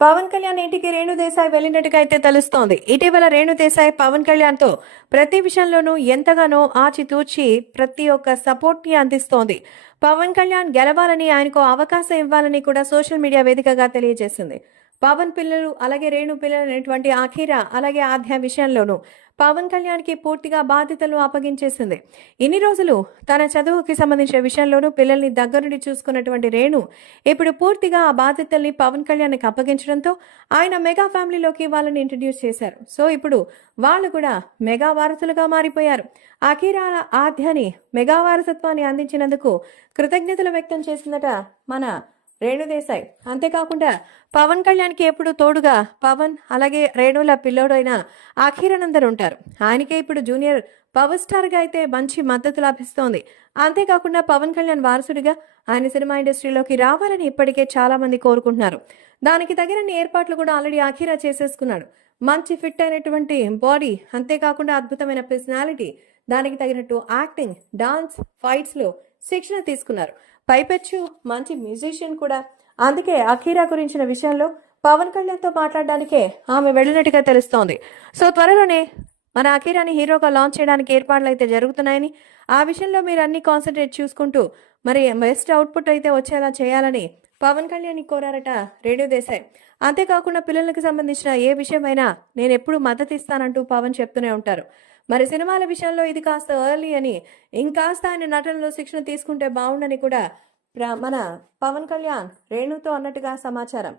పవన్ కళ్యాణ్ ఇంటికి రేణుదేశాయ్ వెళ్ళినట్టుగా అయితే తెలుస్తోంది. ఇటీవల రేణుదేశాయ్ పవన్ కళ్యాణ్తో ప్రతి విషయంలోనూ ఎంతగానో ఆచితూచి ప్రతి ఒక్క సపోర్ట్ని అందిస్తోంది. పవన్ కళ్యాణ్ గెలవాలని ఆయనకు అవకాశం ఇవ్వాలని కూడా సోషల్ మీడియా వేదికగా తెలియజేసింది. పవన్ పిల్లలు అలాగే రేణు పిల్లలు అనేటువంటి అఖీరా అలాగే ఆధ్య విషయంలోనూ పవన్ కళ్యాణ్కి పూర్తిగా బాధ్యతలు అప్పగించేసింది. ఇన్ని రోజులు తన చదువుకి సంబంధించిన విషయంలోనూ పిల్లల్ని దగ్గరుండి చూసుకున్నటువంటి రేణు ఇప్పుడు పూర్తిగా ఆ బాధ్యతల్ని పవన్ కళ్యాణ్కి అప్పగించడంతో ఆయన మెగా ఫ్యామిలీలోకి వాళ్ళని ఇంట్రడ్యూస్ చేశారు. సో ఇప్పుడు వాళ్ళు కూడా మెగా వారసులుగా మారిపోయారు. అఖీరా ఆధ్యాని మెగా వారసత్వాన్ని అందించినందుకు కృతజ్ఞతలు వ్యక్తం చేసిందట మన రేణుదేశాయ్ అంతేకాకుండా పవన్ కళ్యాణ్కి ఎప్పుడు తోడుగా పవన్ అలాగే రేణుల పిల్లోడైన అఖీరానందన్ ఉంటారు. ఆయనకే ఇప్పుడు జూనియర్ పవర్ స్టార్గా అయితే మంచి మద్దతు లభిస్తోంది. అంతేకాకుండా పవన్ కళ్యాణ్ వారసుడిగా ఆయన సినిమా ఇండస్ట్రీలోకి రావాలని ఇప్పటికే చాలా మంది కోరుకుంటున్నారు. దానికి తగినన్ని ఏర్పాట్లు కూడా ఆల్రెడీ అఖీరా చేసేసుకున్నాడు. మంచి ఫిట్ అయినటువంటి బాడీ అంతేకాకుండా అద్భుతమైన పర్సనాలిటీ దానికి తగినట్టు యాక్టింగ్ డాన్స్ ఫైట్స్లో శిక్షణ తీసుకున్నారు. పైపెచ్చు మంచి మ్యూజిషియన్ కూడా. అందుకే అఖీరా గురించిన విషయంలో పవన్ కళ్యాణ్తో మాట్లాడడానికే ఆమె వెళ్ళినట్టుగా తెలుస్తోంది. సో త్వరలోనే మన అఖీరాని హీరోగా లాంచ్ చేయడానికి ఏర్పాట్లు అయితే జరుగుతున్నాయని ఆ విషయంలో మీరు అన్ని కాన్సన్ట్రేట్ చూసుకుంటూ మరి బెస్ట్ అవుట్పుట్ అయితే వచ్చేలా చేయాలని పవన్ కళ్యాణ్ కోరారట రేడియో దేశాయ్. అంతేకాకుండా పిల్లలకు సంబంధించిన ఏ విషయమైనా నేను ఎప్పుడు మద్దతు ఇస్తానంటూ పవన్ చెప్తూనే ఉంటారు. మరి సినిమాల విషయంలో ఇది కాస్త ఎర్లీ అని ఇంకాస్త ఆయన నటనలో శిక్షణ తీసుకుంటే బాగుండని కూడా ప్ర- మన పవన్ కళ్యాణ్ రేణుతో అన్నట్టుగా సమాచారం.